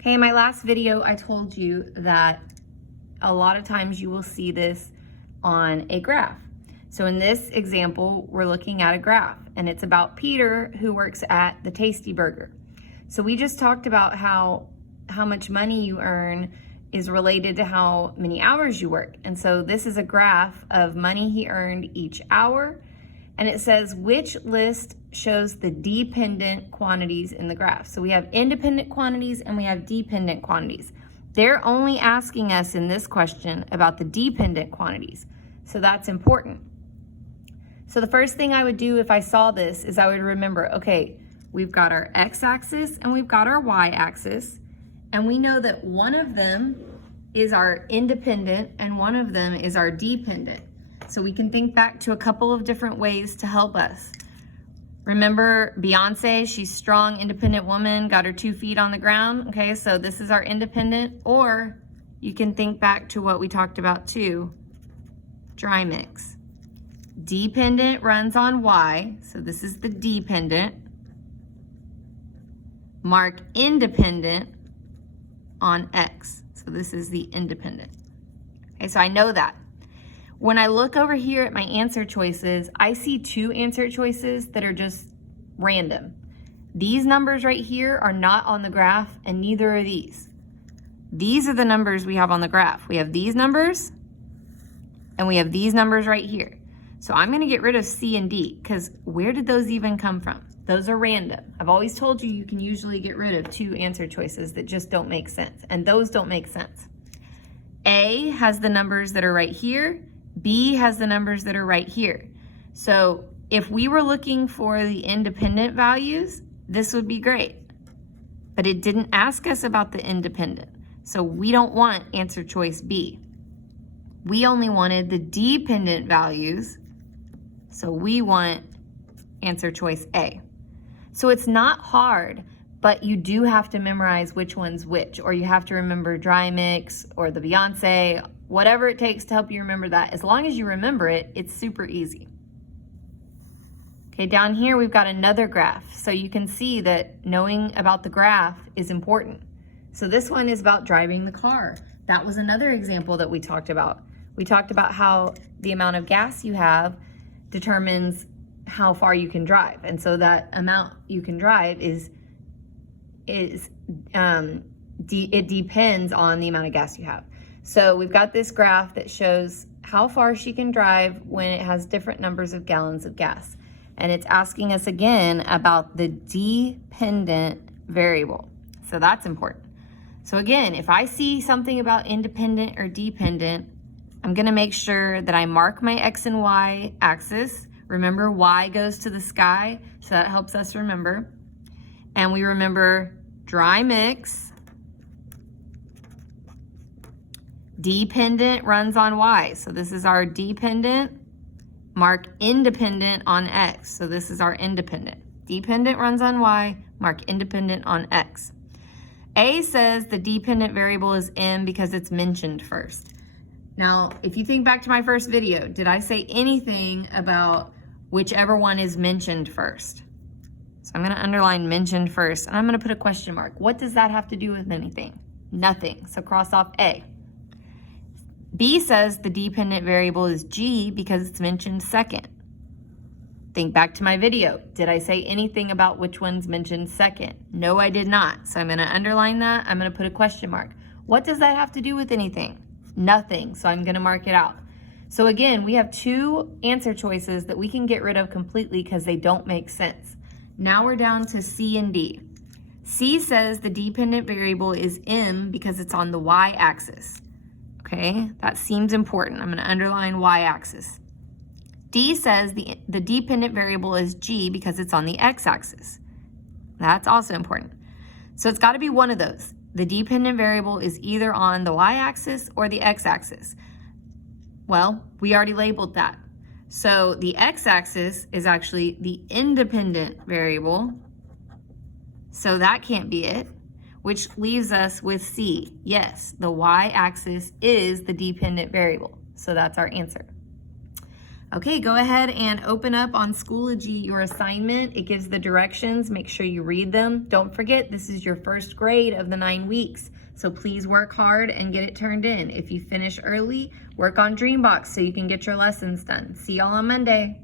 Okay, in my last video, I told you that a lot of times you will see this on a graph. So in this example, we're looking at a graph and it's about Peter who works at the Tasty Burger. So we just talked about how much money you earn is related to how many hours you work. And so this is a graph of money he earned each hour. And it says which list shows the dependent quantities in the graph. So we have independent quantities and we have dependent quantities. They're only asking us in this question about the dependent quantities. So that's important. So the first thing I would do if I saw this is I would remember, okay, we've got our x-axis and we've got our y-axis. And we know that one of them is our independent and one of them is our dependent. So we can think back to a couple of different ways to help us. Remember Beyonce, she's strong, independent woman, got her 2 feet on the ground. Okay, so this is our independent. Or you can think back to what we talked about too, dry mix. Dependent runs on Y, so this is the dependent. Mark independent on X, so this is the independent. Okay, so I know that. When I look over here at my answer choices, I see 2 answer choices that are just random. These numbers right here are not on the graph, and neither are these. These are the numbers we have on the graph. We have these numbers, and we have these numbers right here. So I'm gonna get rid of C and D, because where did those even come from? Those are random. I've always told you can usually get rid of 2 answer choices that just don't make sense, and those don't make sense. A has the numbers that are right here, B has the numbers that are right here. So if we were looking for the independent values, this would be great. But it didn't ask us about the independent. So we don't want answer choice B. We only wanted the dependent values. So we want answer choice A. So it's not hard, but you do have to memorize which one's which, or you have to remember dry mix or the Beyonce, whatever it takes to help you remember that. As long as you remember it, it's super easy. Okay, down here we've got another graph. So you can see that knowing about the graph is important. So this one is about driving the car. That was another example that we talked about. We talked about how the amount of gas you have determines how far you can drive. And so that amount you can drive it depends on the amount of gas you have. So we've got this graph that shows how far she can drive when it has different numbers of gallons of gas. And it's asking us again about the dependent variable. So that's important. So again, if I see something about independent or dependent, I'm gonna make sure that I mark my X and Y axis. Remember, Y goes to the sky, so that helps us remember. And we remember dry mix. Dependent runs on Y, so this is our dependent. Mark independent on X, so this is our independent. Dependent runs on Y, mark independent on X. A says the dependent variable is M because it's mentioned first. Now, if you think back to my first video, did I say anything about whichever one is mentioned first? So I'm gonna underline mentioned first, and I'm gonna put a question mark. What does that have to do with anything? Nothing, so cross off A. B says the dependent variable is G because it's mentioned second. Think back to my video. Did I say anything about which one's mentioned second? No, I did not. So I'm gonna underline that. I'm gonna put a question mark. What does that have to do with anything? Nothing, so I'm gonna mark it out. So again, we have 2 answer choices that we can get rid of completely because they don't make sense. Now we're down to C and D. C says the dependent variable is M because it's on the y-axis. Okay, that seems important. I'm gonna underline y-axis. D says the dependent variable is G because it's on the x-axis. That's also important. So it's gotta be one of those. The dependent variable is either on the y-axis or the x-axis. Well, we already labeled that. So the x-axis is actually the independent variable. So that can't be it, which leaves us with C. Yes, the y-axis is the dependent variable. So that's our answer. Okay, go ahead and open up on Schoology your assignment. It gives the directions. Make sure you read them. Don't forget, this is your first grade of the 9 weeks. So please work hard and get it turned in. If you finish early, work on Dreambox so you can get your lessons done. See y'all on Monday.